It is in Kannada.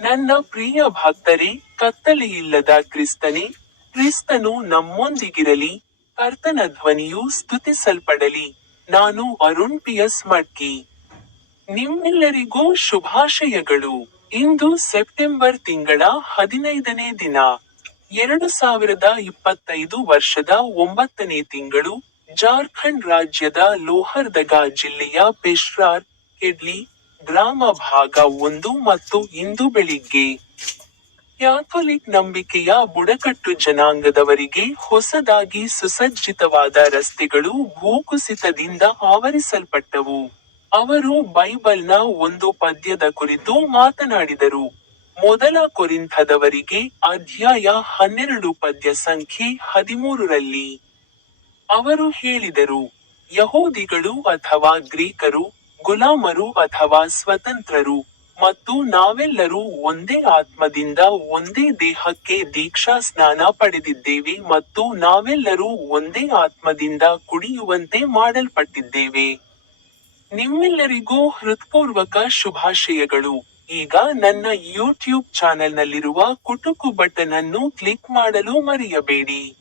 ನನ್ನ ಪ್ರಿಯ ಭಕ್ತರೇ, ಕತ್ತಲೆಯಿಲ್ಲದ ಕ್ರಿಸ್ತನೇ, ಕ್ರಿಸ್ತನು ನಮ್ಮೊಂದಿಗಿರಲಿ, ಕರ್ತನ ಧ್ವನಿಯು ಸ್ತುತಿಸಲ್ಪಡಲಿ. ನಾನು ಅರುಣ್ ಪಿಯಸ್ ಮಡ್ಕಿ. ನಿಮ್ಮೆಲ್ಲರಿಗೂ ಶುಭಾಶಯಗಳು. ಇಂದು ಸೆಪ್ಟೆಂಬರ್ ತಿಂಗಳ ಹದಿನೈದನೇ ದಿನ. ಎರಡು ಸಾವಿರದ ಇಪ್ಪತ್ತೈದು ವರ್ಷದ ಒಂಬತ್ತನೇ ತಿಂಗಳು ಜಾರ್ಖಂಡ್ ರಾಜ್ಯದ ಲೋಹರ್ದಗಾ ಜಿಲ್ಲೆಯ ಪೆಶ್ರಾರ್, ಕೆಡ್ಲಿ ಗ್ರಾಮ ಭಾಗ ಒಂದು ಮತ್ತು ಇಂದು ಬೆಳಿಗ್ಗೆ ಕ್ಯಾಥೋಲಿಕ್ ನಂಬಿಕೆಯ ಬುಡಕಟ್ಟು ಜನಾಂಗದವರಿಗೆ ಹೊಸದಾಗಿ ಸುಸಜ್ಜಿತವಾದ ರಸ್ತೆಗಳು ಭೂಕುಸಿತದಿಂದ ಆವರಿಸಲ್ಪಟ್ಟವು. ಅವರು ಬೈಬಲ್ನ ಒಂದು ಪದ್ಯದ ಕುರಿತು ಮಾತನಾಡಿದರು. ಮೊದಲ ಕೊರಿಂಥದವರಿಗೆ ಅಧ್ಯಾಯ ಹನ್ನೆರಡು ಪದ್ಯ ಸಂಖ್ಯೆ ಹದಿಮೂರರಲ್ಲಿ ಅವರು ಹೇಳಿದರು, ಯಹೂದಿಗಳು ಅಥವಾ ಗ್ರೀಕರು ಗುಲಾಮರು ಅಥವಾ ಸ್ವತಂತ್ರರು ಮತ್ತು ನಾವೆಲ್ಲರೂ ಒಂದೇ ಆತ್ಮದಿಂದ ಒಂದೇ ದೇಹಕ್ಕೆ ದೀಕ್ಷಾ ಸ್ನಾನ ಪಡೆದಿದ್ದೇವೆ ಮತ್ತು ನಾವೆಲ್ಲರೂ ಒಂದೇ ಆತ್ಮದಿಂದ ಕುಡಿಯುವಂತೆ ಮಾಡಲ್ಪಟ್ಟಿದ್ದೇವೆ. ನಿಮ್ಮೆಲ್ಲರಿಗೂ ಹೃತ್ಪೂರ್ವಕ ಶುಭಾಶಯಗಳು. ಈಗ ನನ್ನ ಯೂಟ್ಯೂಬ್ ಚಾನೆಲ್ನಲ್ಲಿರುವ ಕುಟುಕು ಬಟನ್ ಅನ್ನು ಕ್ಲಿಕ್ ಮಾಡಲು ಮರೆಯಬೇಡಿ.